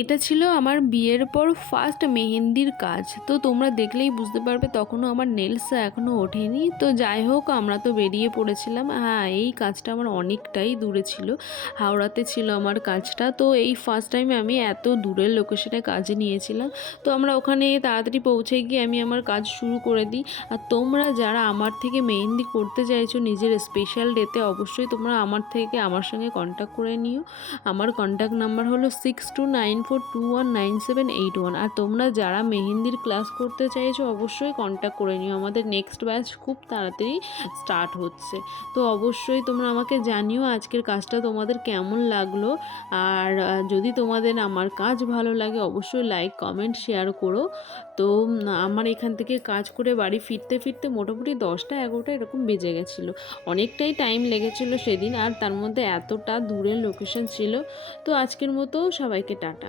এটা ছিল আমার বিয়ের পর ফার্স্ট মেহেন্দির কাজ। তো তোমরা দেখলেই বুঝতে পারবে তখনও আমার নেলস এখনও ওঠেনি। তো যাই হোক, আমরা তো বেরিয়ে পড়েছিলাম। হ্যাঁ, এই কাজটা আমার অনেকটাই দূরে ছিল, হাওড়াতে ছিল আমার কাজটা। তো এই ফার্স্ট টাইম আমি এত দূরের লোকেশনে কাজে নিয়েছিলাম। তো আমরা ওখানে তাড়াতাড়ি পৌঁছে গিয়ে আমি আমার কাজ শুরু করে দিই। আর তোমরা যারা আমার থেকে মেহেন্দি করতে চাইছো নিজের স্পেশাল ডেতে, অবশ্যই তোমরা আমার সঙ্গে কন্ট্যাক্ট করে নিও। আমার কন্ট্যাক্ট নাম্বার হলো 6294219781। আর তোমরা যারা মেহেন্দির ক্লাস করতে চাইছো অবশ্যই কন্ট্যাক্ট করে নিও, আমাদের নেক্সট ব্যাচ খুব তাড়াতাড়ি স্টার্ট হচ্ছে। তো অবশ্যই তোমরা আমাকে জানিও আজকের কাজটা তোমাদের কেমন লাগলো। আর যদি তোমাদের আমার কাজ ভালো লাগে অবশ্যই লাইক কমেন্ট শেয়ার করো। তো আমার এখান থেকে কাজ করে বাড়ি ফিরতে ফিরতে মোটামুটি 10টা 11টা এরকম বেজে গেছিলো। অনেকটাই টাইম লেগেছিলো সেদিন, আর তার মধ্যে এতটা দূরের লোকেশন ছিল। তো আজকের মতো সবাইকে টাটা।